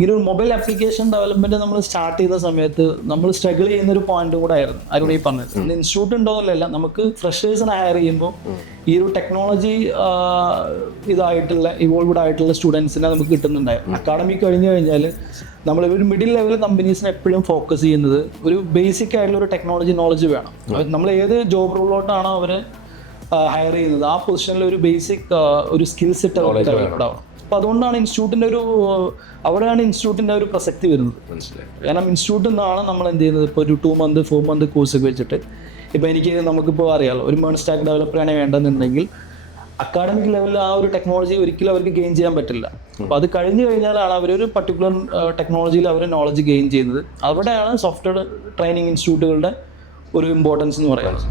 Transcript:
ഈ ഒരു mobile application development നമ്മൾ സ്റ്റാർട്ട് ചെയ്ത സമയത്ത് നമ്മൾ സ്ട്രഗിൾ ചെയ്യുന്ന ഒരു പോയിന്റ് കൂടെ ആയിരുന്നു ആരും ഈ പറഞ്ഞത്. ഇൻസ്റ്റിറ്റ്യൂട്ട് ഉണ്ടോന്നല്ല, നമുക്ക് ഫ്രഷേഴ്സിനെ ഹയർ ചെയ്യുമ്പോൾ ഈ ഒരു ടെക്നോളജി ഇതായിട്ടുള്ള ഇവോൾവ്ഡ് ആയിട്ടുള്ള സ്റ്റുഡൻസിനെ നമുക്ക് കിട്ടുന്നുണ്ടായിരുന്നു. അക്കാഡമിക് കഴിഞ്ഞു കഴിഞ്ഞാൽ നമ്മൾ ഒരു മിഡിൽ ലെവൽ കമ്പനീസിനെ എപ്പോഴും ഫോക്കസ് ചെയ്യുന്നത് ഒരു ബേസിക് ആയിട്ടുള്ള ഒരു ടെക്നോളജി നോളജ് വേണം. നമ്മൾ ഏത് ജോബ് റോളിലോട്ടാണോ അവർ ഹയർ ചെയ്യുന്നത് ആ പൊസിഷനിൽ ഒരു ബേസിക് ഒരു സ്കിൽ സെറ്റ് ഉണ്ടാവണം. അപ്പോൾ അതുകൊണ്ടാണ് ഇൻസ്റ്റിറ്റ്യൂട്ടിൻ്റെ അവിടെയാണ് ഇൻസ്റ്റിറ്റ്യൂട്ടിൻ്റെ ഒരു പ്രസക്തി വരുന്നത്. കാരണം ഇൻസ്റ്റിറ്റ്യൂട്ടിൽ നിന്നാണ് നമ്മൾ എന്ത് ചെയ്യുന്നത്, ഇപ്പോൾ ഒരു 2 month 4 month കോഴ്സൊക്കെ വെച്ചിട്ട് ഇപ്പോൾ നമുക്കിപ്പോൾ അറിയാമല്ലോ, ഒരു മേൺ സ്റ്റാക്ക് ഡെവലപ്പറാണ് വേണ്ടതെന്നുണ്ടെങ്കിൽ അക്കാഡമിക് ലെവലിൽ ആ ഒരു ടെക്നോളജി ഒരിക്കലും അവർക്ക് ഗെയിൻ ചെയ്യാൻ പറ്റില്ല. അപ്പോൾ അത് കഴിഞ്ഞ് കഴിഞ്ഞാലാണ് അവരൊരു പർട്ടിക്കുലർ ടെക്നോളജിയിൽ അവർ നോളജ് ഗെയിൻ ചെയ്യുന്നത്. അവിടെയാണ് സോഫ്റ്റ്വെയർ ട്രെയിനിങ് ഇൻസ്റ്റിറ്റ്യൂട്ടുകളുടെ ഒരു ഇമ്പോർട്ടൻസ് എന്ന് പറയുന്നത്.